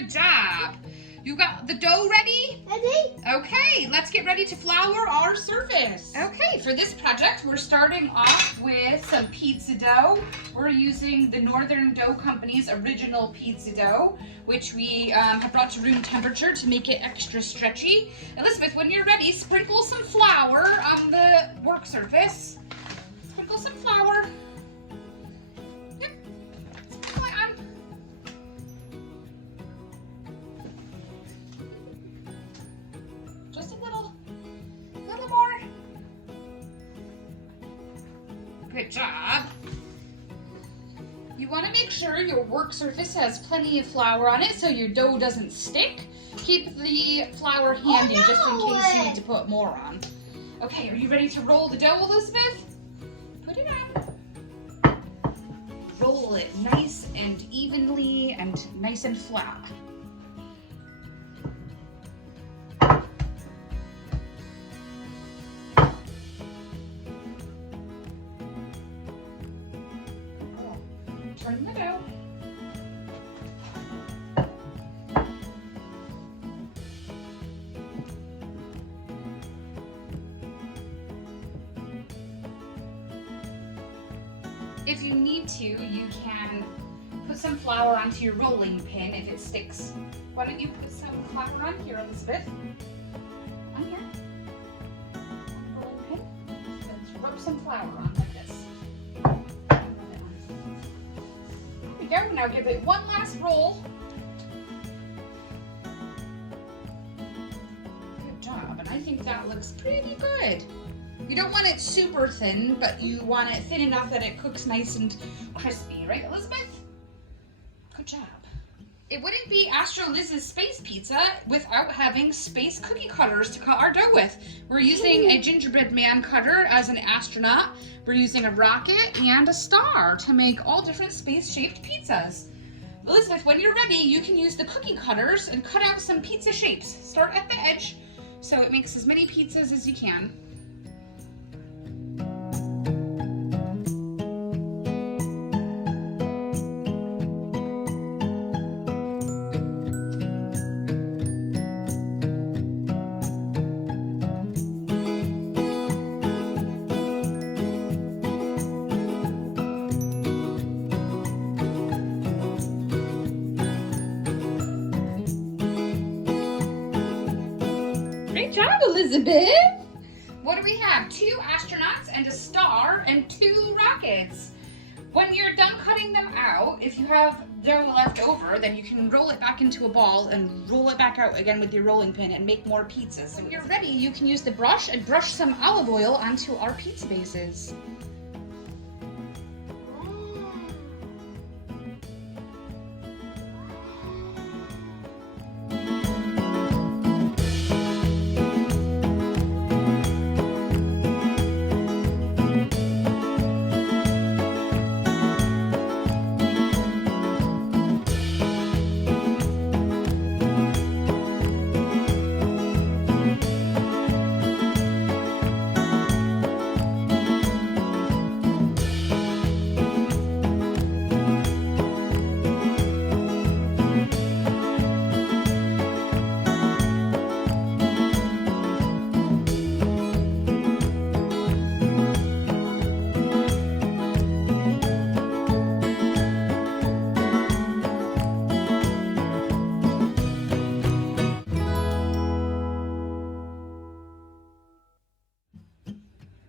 Good job. You got the dough ready? Ready? Okay, let's get ready to flour our surface. Okay, for this project, we're starting off with some pizza dough. We're using the Northern Dough Company's original pizza dough, which we have brought to room temperature to make it extra stretchy. Elizabeth, when you're ready, sprinkle some flour on the work surface. Sprinkle some flour. Yep. Sprinkle it on. Just a little more. Good job. You want to make sure your work surface has plenty of flour on it so your dough doesn't stick. Keep the flour handy just in case you need to put more on. Okay, are you ready to roll the dough, Elizabeth? Put it on. Roll it nice and evenly and nice and flat. Turn the dough. If you need to, you can put some flour onto your rolling pin if it sticks. Why don't you put some flour on here, Elizabeth? On here. Rolling pin. Let's rub some flour on like this. There we go. Now give it one last roll. Good job. And I think that looks pretty good. You don't want it super thin, but you want it thin enough that it cooks nice and crispy, right, Elizabeth? Good job. It wouldn't be Astro Liz's space pizza without having space cookie cutters to cut our dough with. We're using a gingerbread man cutter as an astronaut. We're using a rocket and a star to make all different space-shaped pizzas. Elizabeth, when you're ready, you can use the cookie cutters and cut out some pizza shapes. Start at the edge so it makes as many pizzas as you can. Great job, Elizabeth! What do we have? 2 astronauts and a star and 2 rockets. When you're done cutting them out, if you have dough left over, then you can roll it back into a ball and roll it back out again with your rolling pin and make more pizzas. When you're ready, you can use the brush and brush some olive oil onto our pizza bases.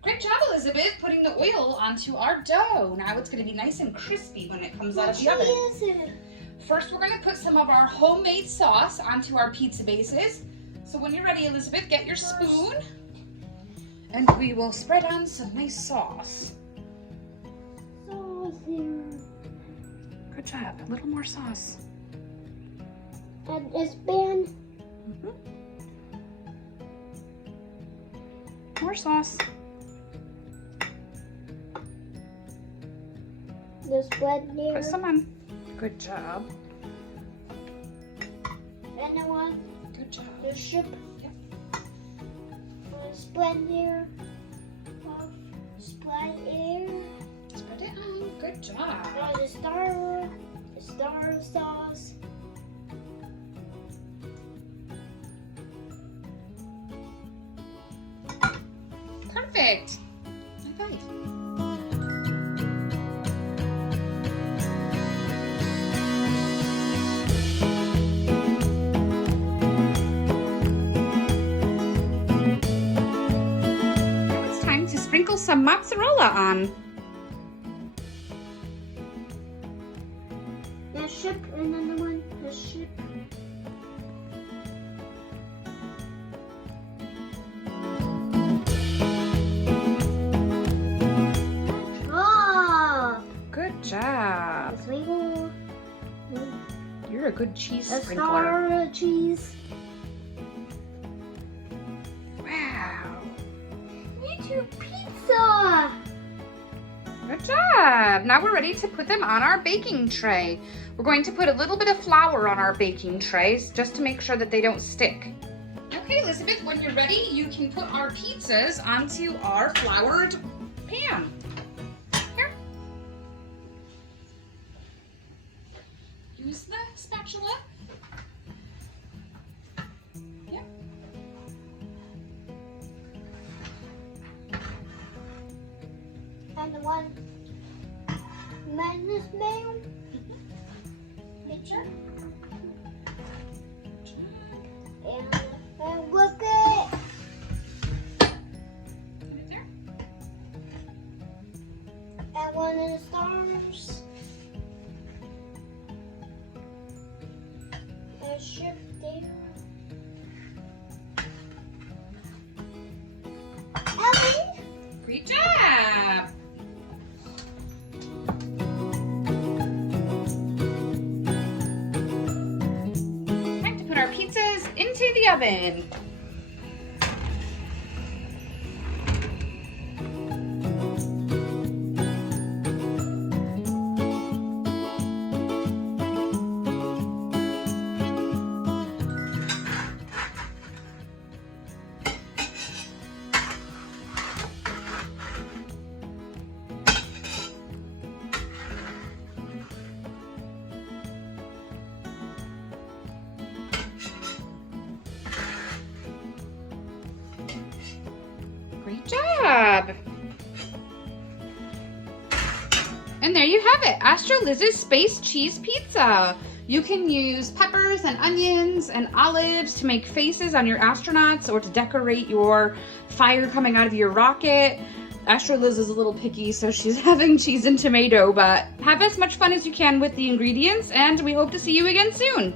Great job, Elizabeth, putting the oil onto our dough. Now it's going to be nice and crispy when it comes out of the oven. First, we're going to put some of our homemade sauce onto our pizza bases. So when you're ready, Elizabeth, get your spoon. And we will spread on some nice sauce. Sauce here. Good job. A little more sauce. And this pan. More sauce. This bread here. Put some on. Good job. And the one. Good job. The ship. Yep. This bread here. Spread here. Spread it on. Good job. The star sauce. Perfect. Bye-bye. Now it's time to sprinkle some mozzarella on. The ship and another one. The ship. Good job. You're a good cheese sprinkler. Astro Cheese. Wow. Me too. Pizza. Good job. Now we're ready to put them on our baking tray. We're going to put a little bit of flour on our baking trays just to make sure that they don't stick. Okay, Elizabeth, when you're ready, you can put our pizzas onto our floured pan. Here. Use the spatula. Yep. And the one minus mayo. Picture. And look it. Put it there. And one of the stars. And ship there. Ellie. Great job. Time to put our pizzas into the oven. Great job. And there you have it, Astro Liz's Space Cheese Pizza. You can use peppers and onions and olives to make faces on your astronauts or to decorate your fire coming out of your rocket. Astro Liz is a little picky, so she's having cheese and tomato, but have as much fun as you can with the ingredients, and we hope to see you again soon.